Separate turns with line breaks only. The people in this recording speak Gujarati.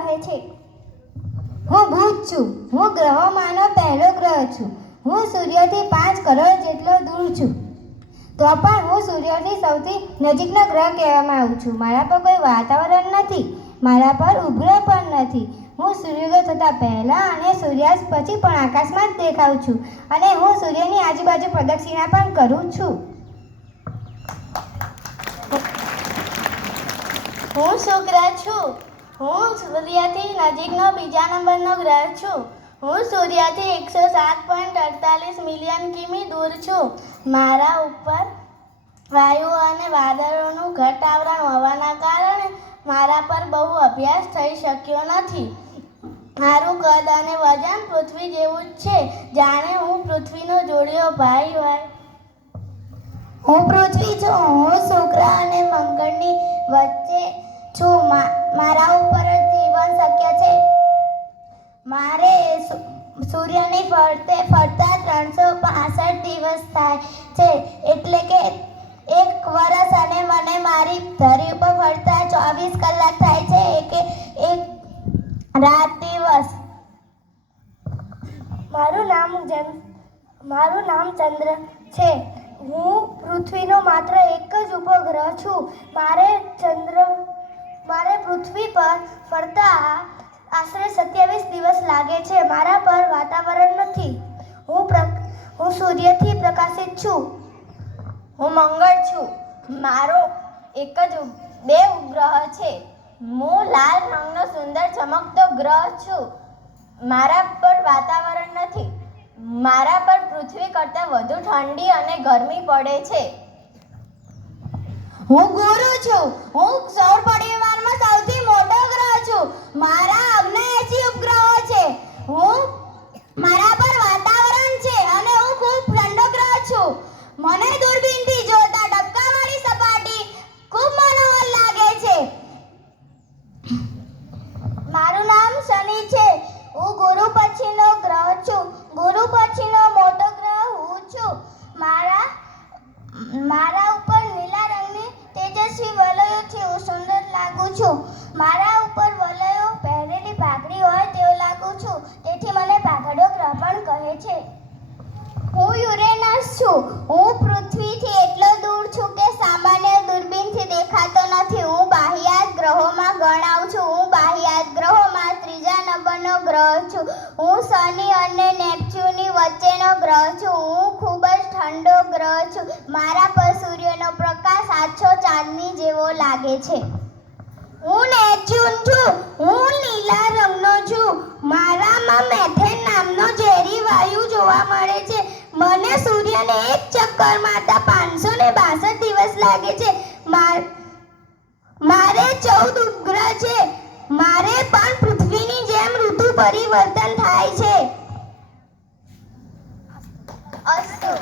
છે. હું ભૂત છું. હું ગ્રહોમાંનો પહેલો ગ્રહ છું. હું સૂર્યથી પાંચ કરોડ જેટલો દૂર છું. તો પણ હું સૂર્યથી સૌથી નજીકનો ગ્રહ કહેવામાં આવું છું. મારા પર કોઈ વાતાવરણ નથી. મારા પર ઉપગ્રહ પણ નથી. હું સૂર્યોદય થતાં પહેલાં અને સૂર્યાસ્ત પછી પણ આકાશમાં જ દેખાઉં છું અને હું સૂર્યની આજુબાજુ પ્રદક્ષિણા પણ કરું છું.
હું શુક્ર છું. હું સૂર્યથી નજીકનો બીજા નંબરનો ગ્રહ છું. હું સૂર્યથી એકસો સાત પોઈન્ટ અડતાલીસ મિલિયન કિમી દૂર છું. મારા ઉપર વાયુ અને વાદળોનું ઘટ આવરણ હોવાના કારણે મારા પર બહુ અભ્યાસ થઈ શક્યો નથી. મારું કદ અને વજન પૃથ્વી જેવું જ છે. જાણે હું પૃથ્વીનો જોડિયો ભાઈ હોય.
હું પૃથ્વી છું. હું શુક્ર અને મંગળની વચ્ચે છું મારા ઉપર જ જીવન શક્ય છે. મારે સૂર્યની ફરતે, ફરતા ત્રણસો પાસઠ દિવસ થાય છે. એટલે કે એક વર્ષ અને મને મારી ધરી ઉપર ફરતા ચોવીસ કલાક થાય છે. એક એક રાત દિવસ.
મારું નામ જન, મારું નામ ચંદ્ર છે. હું પૃથ્વીનો માત્ર એક જ ઉપગ્રહ છું. મારે ચંદ્ર મારે પૃથ્વી પર ફરતા આશરે સત્યાવીસ દિવસ લાગે છે. મારા પર વાતાવરણ નથી. હું હું સૂર્યથી પ્રકાશિત છું.
હું મંગળ છું. મારો એક જ બે ઉપગ્રહ છે. હું લાલ રંગનો સુંદર ચમકતો ગ્રહ છું. મારા પર વાતાવરણ નથી. મારા પર પૃથ્વી કરતાં વધુ ઠંડી અને ગરમી પડે છે.
હું ગુરુ છું. હું સૌર પરિવારમાં સૌથી મોટો ગ્રહ છું. મારા અગ્નેયસી ઉપગ્રહો છે હું મારા પર વાતાવરણ છે અને હું ખૂબ ઠંડો ગ્રહ છું મને દૂરબીનથી જોતા ટપકાવાળી સપાટી ખૂબ મનોહર લાગે છે મારું નામ છે. હું ગુરુ પછીનો ગ્રહ છું. ગુરુ પછીનો મોટો ગ્રહ હું છું. મારા મારા ઉપર લીલા રંગની તેજસ્વી વલયોથી હું સુંદર લાગુ છું. મારા ઉપર વલયો પહેરેલી પાઘડી હોય તેવું લાગુ છું. તેથી મને પાઘડો ગ્રહ પણ કહે છે. હું યુરેનસ છું. હું પૃથ્વીથી ગ્રહ છું. હું શનિ અને નેપચ્યુનની વચ્ચેનો ગ્રહ છું. હું ખૂબ જ ઠંડો ગ્રહ છું. મારા પર સૂર્યનો પ્રકાશ આછો ચાંદની જેવો લાગે છે. હું નેચ્યુન છું. હું લીલા રંગનો છું. મારામાં મેથેન નામનો ઝેરી વાયુ જોવા મળે છે. મને સૂર્યને એક ચક્કર મારતા પાંચસો ને બાસઠ દિવસ લાગે છે. મારે ચૌદ ઉપગ્રહ છે. મારે પરિવર્તન થાય છે. અસ્તુ.